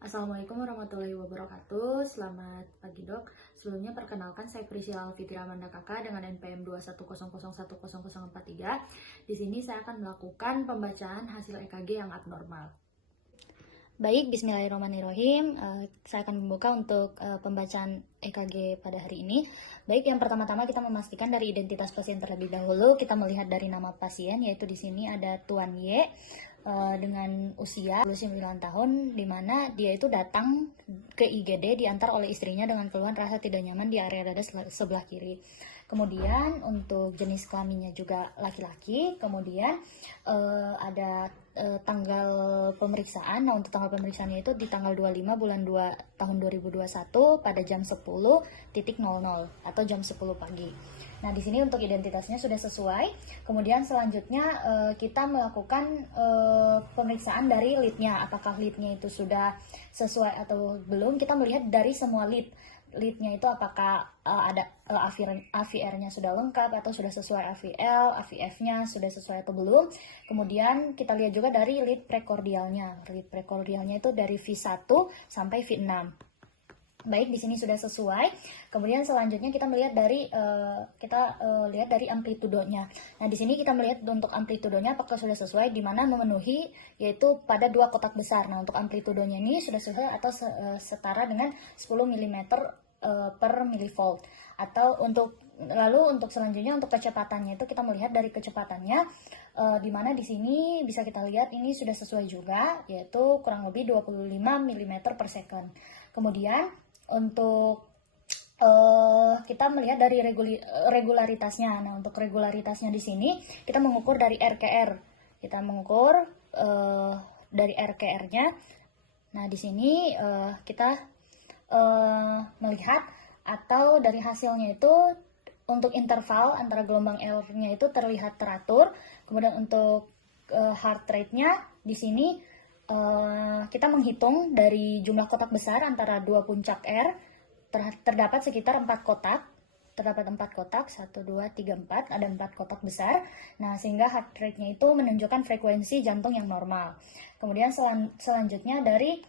Assalamualaikum warahmatullahi wabarakatuh. Selamat pagi dok. Sebelumnya perkenalkan saya Priscilla Alfitria Amanda Kakak dengan NPM 210010043. Di sini saya akan melakukan pembacaan hasil EKG yang abnormal. Baik, bismillahirrahmanirrahim. Saya akan membuka untuk pembacaan EKG pada hari ini. Baik, yang pertama-tama kita memastikan dari identitas pasien terlebih dahulu. Kita melihat dari nama pasien, yaitu di sini ada Tuan Y dengan usia 29 tahun, di mana dia itu datang ke IGD diantar oleh istrinya dengan keluhan rasa tidak nyaman di area dada sebelah kiri. Kemudian untuk jenis kelaminnya juga laki-laki. Kemudian ada tanggal pemeriksaan. Nah, untuk tanggal pemeriksaannya itu di tanggal 25 bulan 2 tahun 2021 pada jam 10.00 atau jam 10 pagi. Nah, di sini untuk identitasnya sudah sesuai. Kemudian selanjutnya kita melakukan pemeriksaan dari lead-nya. Apakah lead-nya itu sudah sesuai atau belum? Kita melihat dari semua lead-nya itu apakah ada AVR-nya sudah lengkap atau sudah sesuai AVL, AVF-nya sudah sesuai atau belum. Kemudian kita lihat juga dari lead prekordialnya. Lead prekordialnya itu dari V1 sampai V6. Baik, di sini sudah sesuai. Kemudian selanjutnya kita melihat dari lihat dari amplitudonya. Nah, di sini kita melihat untuk amplitudonya apakah sudah sesuai, di mana memenuhi yaitu pada 2 kotak besar. Nah, untuk amplitudonya ini sudah sesuai atau setara dengan 10 mm per milivolt. Atau untuk selanjutnya untuk kecepatannya itu kita melihat dari kecepatannya di mana di sini bisa kita lihat ini sudah sesuai juga, yaitu kurang lebih 25 mm per second. Kemudian untuk kita melihat dari regularitasnya. Nah, untuk regularitasnya di sini kita mengukur dari RKR. Kita mengukur dari RKR-nya. Nah, di sini kita melihat atau dari hasilnya itu untuk interval antara gelombang R-nya itu terlihat teratur. Kemudian untuk heart rate-nya di sini kita menghitung dari jumlah kotak besar antara 2 puncak R, terdapat sekitar 4 kotak. Terdapat 4 kotak, 1, 2, 3, 4, ada 4 kotak besar. Nah, sehingga heart rate-nya itu menunjukkan frekuensi jantung yang normal. Kemudian selanjutnya dari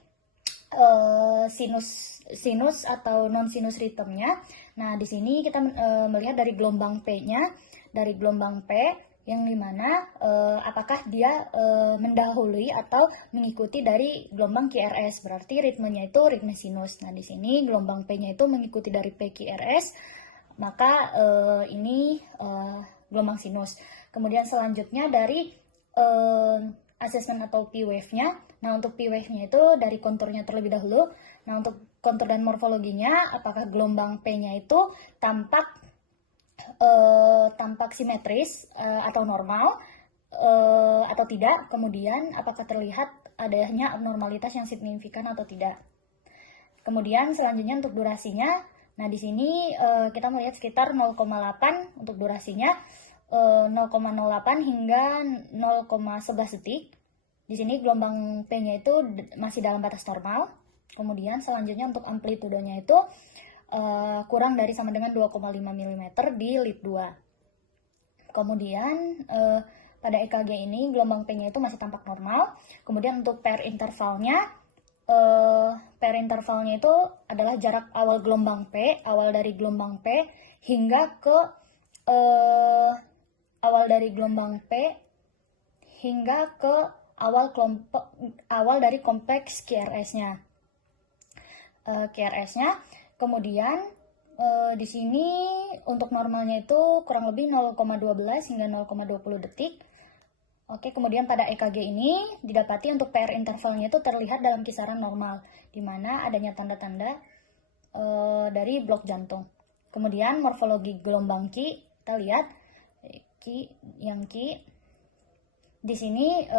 sinus atau non sinus rhythmnya. Nah, di sini kita melihat dari gelombang P-nya, dari gelombang P yang dimana apakah dia mendahului atau mengikuti dari gelombang QRS, berarti ritmenya itu ritme sinus. Nah, di sini gelombang P-nya itu mengikuti dari PQRS, maka ini gelombang sinus. Kemudian selanjutnya dari assessment atau P-wave-nya. Nah, untuk P-wave-nya itu dari konturnya terlebih dahulu. Nah, untuk kontur dan morfologinya, apakah gelombang P-nya itu tampak simetris atau normal atau tidak. Kemudian apakah terlihat adanya abnormalitas yang signifikan atau tidak. Kemudian selanjutnya untuk durasinya. Nah, di sini kita melihat sekitar 0,8 untuk durasinya, 0,08 hingga 0,11 detik. Di sini gelombang P-nya itu masih dalam batas normal. Kemudian selanjutnya untuk amplitudenya itu kurang dari sama dengan 2,5 mm di lead 2. Kemudian pada EKG ini gelombang P-nya itu masih tampak normal. Kemudian untuk pair intervalnya itu adalah jarak awal gelombang P, awal dari gelombang P hingga ke awal dari kompleks QRS-nya. Kemudian di sini untuk normalnya itu kurang lebih 0,12 hingga 0,20 detik. Oke, kemudian pada EKG ini didapati untuk PR intervalnya itu terlihat dalam kisaran normal, di mana adanya tanda-tanda dari blok jantung. Kemudian morfologi gelombang Q, kita lihat Q di sini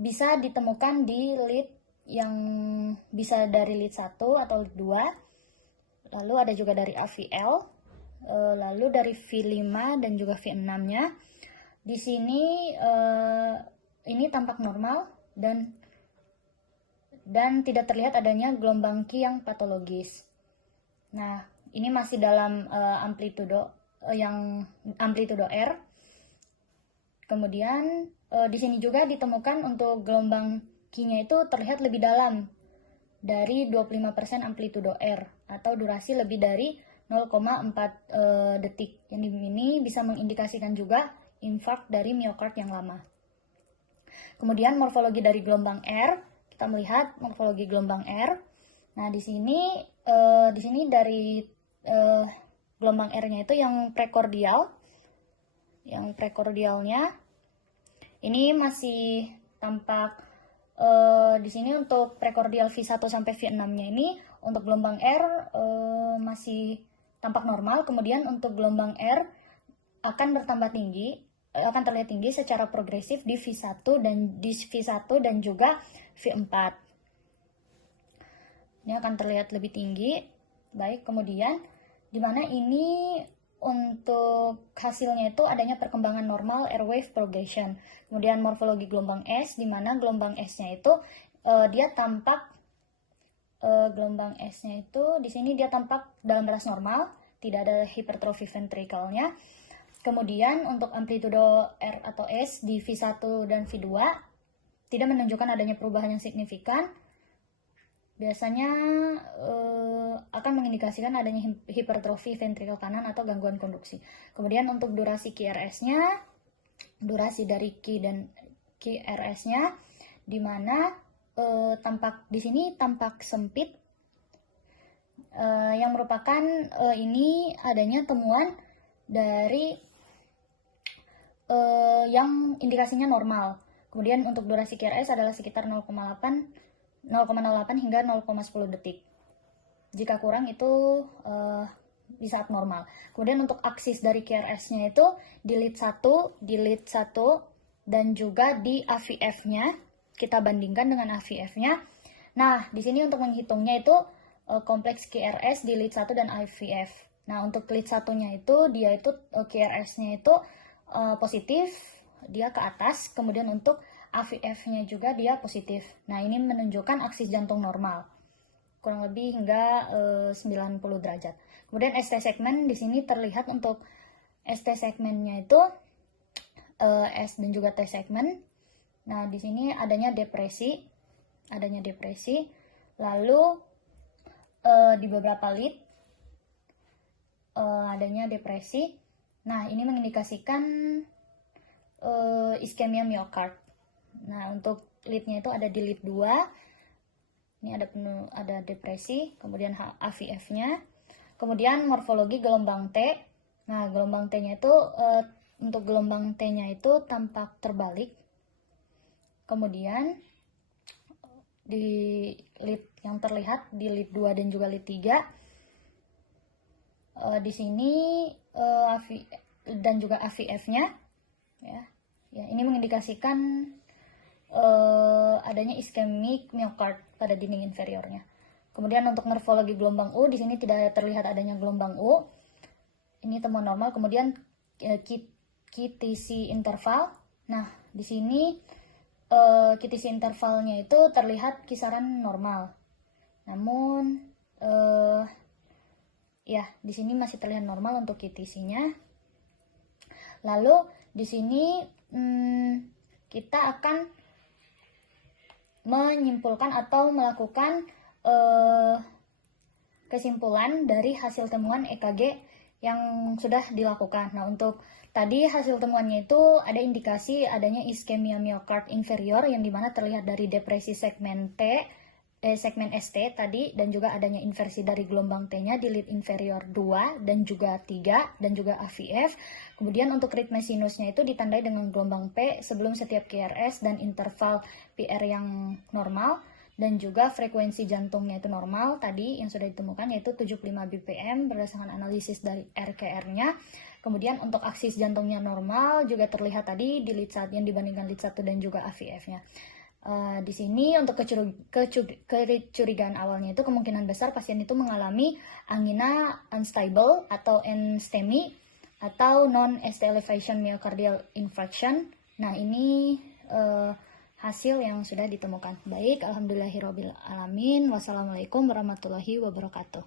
bisa ditemukan di lead yang bisa dari lead 1 atau lead 2. Lalu ada juga dari AVL, lalu dari V5 dan juga V6-nya. Di sini ini tampak normal dan tidak terlihat adanya gelombang Q yang patologis. Nah, ini masih dalam amplitudo R. Kemudian di sini juga ditemukan untuk gelombang Q-nya itu terlihat lebih dalam dari 25% amplitudo R atau durasi lebih dari 0,4 detik. Yang ini bisa mengindikasikan juga infark dari miokard yang lama. Kemudian morfologi dari gelombang R, kita melihat morfologi gelombang R. Nah, di sini dari gelombang R-nya itu yang prekordial. Yang prekordialnya ini masih tampak di sini untuk prekordial V1 sampai V6-nya ini untuk gelombang R masih tampak normal. Kemudian untuk gelombang R akan bertambah tinggi, akan terlihat tinggi secara progresif di V1 dan juga V4. Ini akan terlihat lebih tinggi. Baik, kemudian di mana ini untuk hasilnya itu adanya perkembangan normal airwave progression. Kemudian morfologi gelombang S, di mana gelombang S-nya itu dia tampak gelombang S-nya itu di sini dia tampak dalam batas normal, tidak ada hipertrofi ventrikelnya. Kemudian untuk amplitudo R atau S di V1 dan V2 tidak menunjukkan adanya perubahan yang signifikan. Biasanya akan mengindikasikan adanya hipertrofi ventrikel kanan atau gangguan konduksi. Kemudian untuk durasi QRS-nya, durasi dari Q dan QRS-nya, di mana tampak di sini tampak sempit, yang merupakan ini adanya temuan dari yang indikasinya normal. Kemudian untuk durasi QRS adalah sekitar 0,08 hingga 0,10 detik. Jika kurang itu di saat normal. Kemudian untuk aksis dari QRS-nya itu di lead 1, dan juga di AVF-nya. Kita bandingkan dengan AVF-nya. Nah, di sini untuk menghitungnya itu kompleks QRS di lead 1 dan AVF. Nah, untuk lead 1-nya itu dia itu QRS-nya itu positif, dia ke atas. Kemudian untuk AVF-nya juga dia positif. Nah, ini menunjukkan aksis jantung normal, kurang lebih hingga 90 derajat. Kemudian ST segmen di sini terlihat untuk ST segmennya itu S dan juga T segmen. Nah, di sini adanya depresi. Lalu di beberapa lead adanya depresi. Nah, ini mengindikasikan iskemia miokard. Nah, untuk lead-nya itu ada di lead 2. Ini ada depresi, kemudian AVF-nya. Kemudian morfologi gelombang T. Nah, gelombang T-nya itu untuk gelombang T-nya itu tampak terbalik. Kemudian di lead yang terlihat di lead 2 dan juga lead 3 di sini dan juga AVF-nya ya. Ini mengindikasikan adanya iskemik miokard pada dinding inferiornya. Kemudian untuk morfologi gelombang U, di sini tidak terlihat adanya gelombang U. Ini temuan normal. Kemudian QTc interval. Nah, di sini QTc intervalnya itu terlihat kisaran normal. Namun ya, di sini masih terlihat normal untuk QTc-nya. Lalu di sini kita akan menyimpulkan atau melakukan kesimpulan dari hasil temuan EKG yang sudah dilakukan. Nah, untuk tadi hasil temuannya itu ada indikasi adanya iskemia miokard inferior yang dimana terlihat dari depresi segmen segmen ST tadi, dan juga adanya inversi dari gelombang T-nya di lead inferior 2 dan juga 3 dan juga AVF. Kemudian untuk ritme sinusnya itu ditandai dengan gelombang P sebelum setiap QRS dan interval PR yang normal, dan juga frekuensi jantungnya itu normal tadi yang sudah ditemukan yaitu 75 BPM berdasarkan analisis dari RKR-nya. Kemudian untuk aksis jantungnya normal juga terlihat tadi di lead 1 yang dibandingkan lead 1 dan juga AVF-nya. Di sini untuk kecurigaan awalnya itu kemungkinan besar pasien itu mengalami angina unstable atau NSTEMI atau non-ST elevation myocardial infarction. Nah, ini hasil yang sudah ditemukan. Baik, alhamdulillahirabbil alamin. Wassalamualaikum warahmatullahi wabarakatuh.